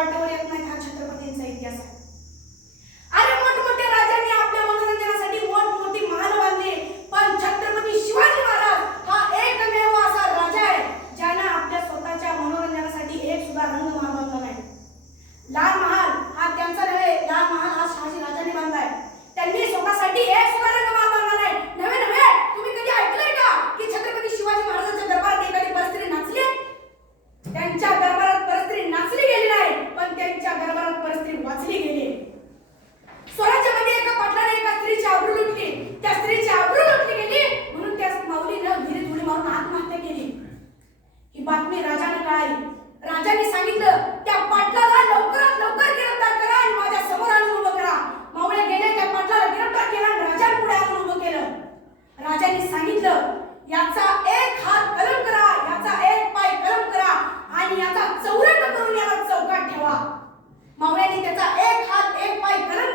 auditorium पोलिसांनी सांगितलं त्या पाटलाला लवकरात लवकर गिरफ्तार करा आणि माझ्यासमोर आणून उभं करा. मावळ्या गेले त्या पाटलाला गिरफ्तार केला आणि राजापुढे आणून उभं केलं. राजाने सांगितलं याचा एक हात कलम करा याचा एक पाय कलम करा आणि याचा चौरंग करून याला चौकात ठेवा. मावळ्याने त्याचा एक हात एक पाय कलम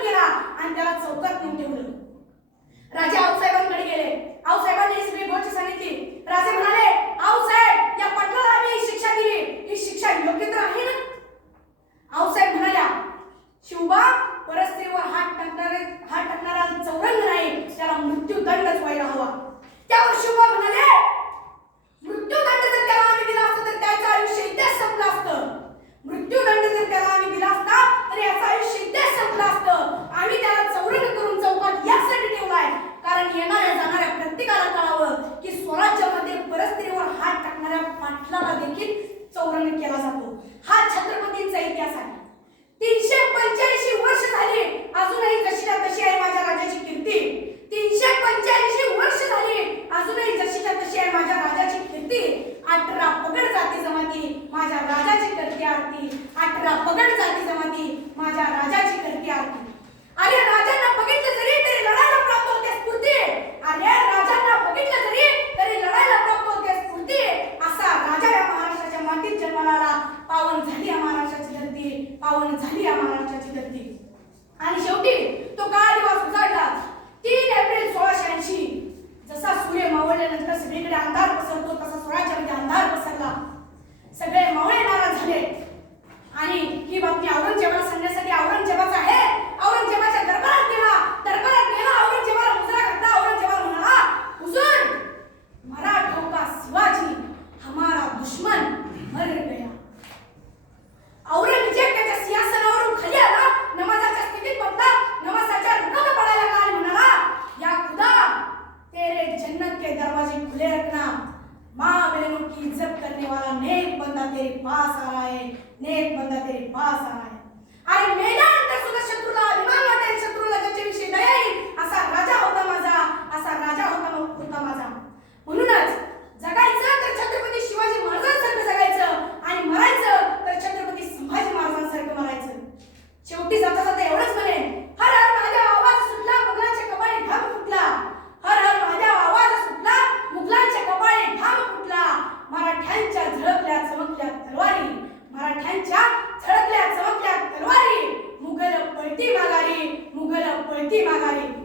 जाती अठरा पगड जाती जमाती माझ्या राजा एक बंदा तेरी पास आहे. अरे मेल्यानंतर सुद्धा शत्रूला अभिमान वाटेल शत्रूला ज्याच्याविषयी दया येईल असा राजा होता माझा असा राजा होता होता माझा. முக்கியமாக